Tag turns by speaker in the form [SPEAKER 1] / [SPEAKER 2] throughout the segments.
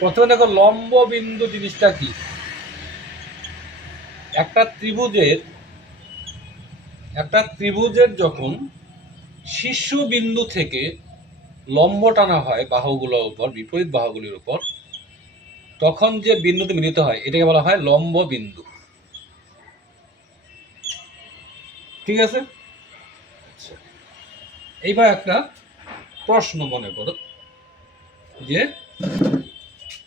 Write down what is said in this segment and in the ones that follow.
[SPEAKER 1] প্রথমে দেখো লম্ব বিন্দু জিনিসটা কি? একটা ত্রিভুজের একটা ত্রিভুজের যখন শীর্ষ বিন্দু থেকে লম্ব টানা হয় বাহুগুলোর উপর, বিপরীত বাহুগুলির উপর, তখন যে বিন্দুতে মিলিত হয়, এটাকে বলা হয় লম্ব বিন্দু ঠিক আছে? আচ্ছা। এইবার একটা প্রশ্ন মনে করো যে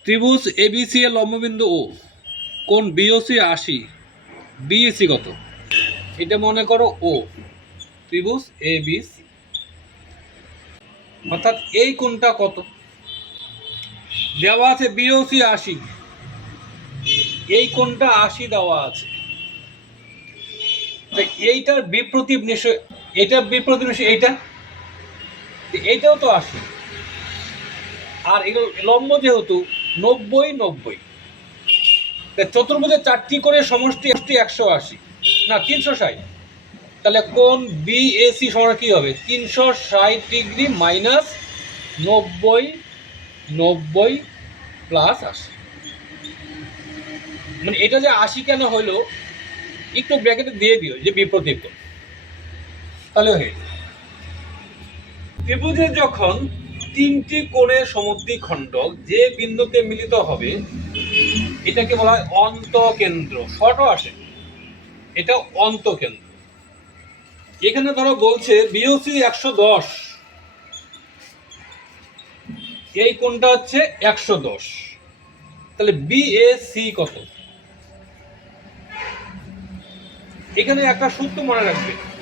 [SPEAKER 1] ত্রিভুজ এবিসি এর লম্ববিন্দু ও কোন বিওসি আশি, বিএসি কত? এটা মনে করো ও। ত্রিভুজ এ বিসি অর্থাৎ এই কোণটা কত? দেওয়া আছে বিওসি আশি। এই কোণটা আশি দেওয়া আছে। এইটার বিপ্রতীপ নিশ্চয় এটার বিপ্রতীপ নিশ্চয় এইটা? এইটাও তো আশি। আর এগুলো লম্ব যেহেতু, নব্বই নব্বই। চতুর্ভুজের চারটি করে সমষ্টি একটি একশো আশি। না, তিনশো ষাট। তাহলে কোন বিএসি সমান কি হবে? তিনশো ষাট ডিগ্রি মাইনাস নব্বই নব্বই প্লাস আশি। মানে এটা যে আশি কেন হইল একটু ব্র্যাকেটে দিয়ে দিও, যে বিপ্রতীপ। তাহলে হয়ে। ত্রিভুজে যখন তিনটি কোণের সমদ্বিখণ্ডক যে বিন্দুতে মিলিত হবে, এটাকে বলা হয় অন্তকেন্দ্র। শর্টও আসে। এটা অন্তকেন্দ্র। এখানে ধরো বলছে বিওসি একশো দশ। এই কোণটা হচ্ছে একশো দশ। তাহলে বিএসি কত? এখানে একটা সূত্র মনে রাখবে।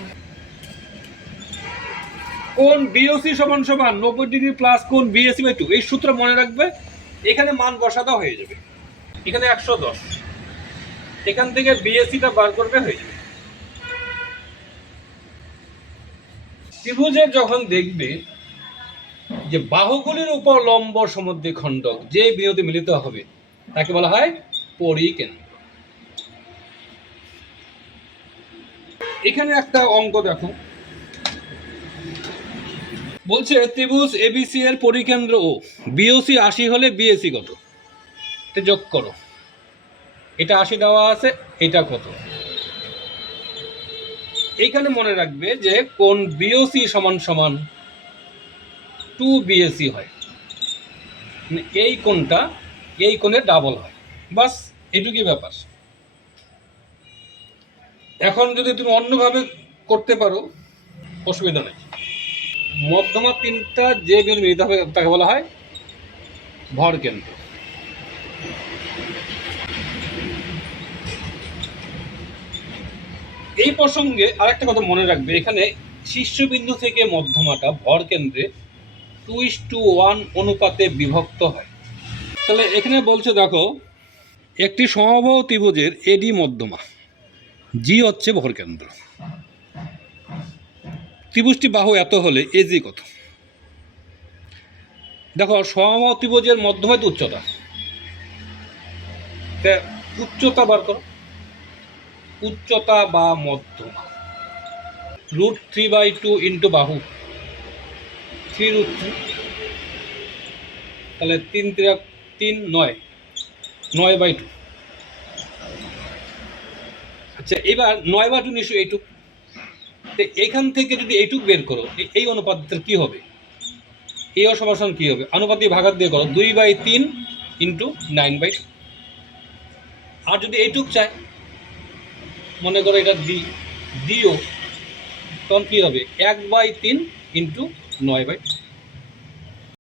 [SPEAKER 1] কোন বিওসি সমান সমান নব্বই ডিগ্রি প্লাস কোন বিএসি বাই টু এই সূত্র মনে রাখবে, এখানে মান বসাতে হয়ে যাবে। এখানে একশো দশ। এখান থেকে বিএসিটা বার করবে হয়ে যাবে। ত্রিভুজের যখন দেখবে যে বাহুগুলির উপর লম্ব সমুদ্রী খণ্ডক, যে বিন্দুতে মিলিত হবে, তাকে বলা হয় পরিকেন্দ্র। এখানে একটা অঙ্ক দেখো। বলছে ত্রিভুজ এবিসি এর পরিকেন্দ্র ও। বিওসি আশি হলে বিএসি কত? যোগ করো। এটা আশি দেওয়া আছে, এটা কত? এইখানে মনে রাখবে যে কোন বিওসি সমান সমান টু বিএসি হয়। মানে এই কোণটা, এই কোণে ডাবল হয়। বাস, এটুকুই ব্যাপার। এখন যদি তুমি অন্যভাবে করতে পারো, অসুবিধা নেই। মধ্যমা তিনটা যে বিন্দু মিলিত হবে তাকে বলা হয় ভর কেন্দ্র। এই প্রসঙ্গে আরেকটা কথা মনে রাখবে, এখানে শীর্ষবিন্দু থেকে মধ্যমাটা ভর কেন্দ্রে টু ইস টু ওয়ান অনুপাতে বিভক্ত হয়। তাহলে এখানে বলছে দেখো, একটি সমবাহ ত্রিভুজের এডি মধ্যমা জি হচ্ছে ভর কেন্দ্র। ত্রিভুজটি বাহু এত হলে এজি কত? দেখো, সমবাহ ত্রিভুজের মধ্যমা উচ্চতা। উচ্চতা বার করো। উচ্চতা বা মধ্যমা। Root three by two into বাহু। Three root three. তাহলে তিন তিরা তিন নয়। নয় বাই টু। আচ্ছা এবার নয় বাই টু নিশ্চয়ই এইটুক। তো এইখান থেকে যদি এইটুক বের করো এই অনুপাতের কি হবে? এই অসমাসন কি হবে? অনুপাতি ভাগাত দিয়ে করো, দুই বাই তিন ইন্টু নাইন বাই আর যদি এইটুক চায়, মনে করো এটা দি দিও তখন কী হবে? এক বাই তিন ইন্টু নয় বাই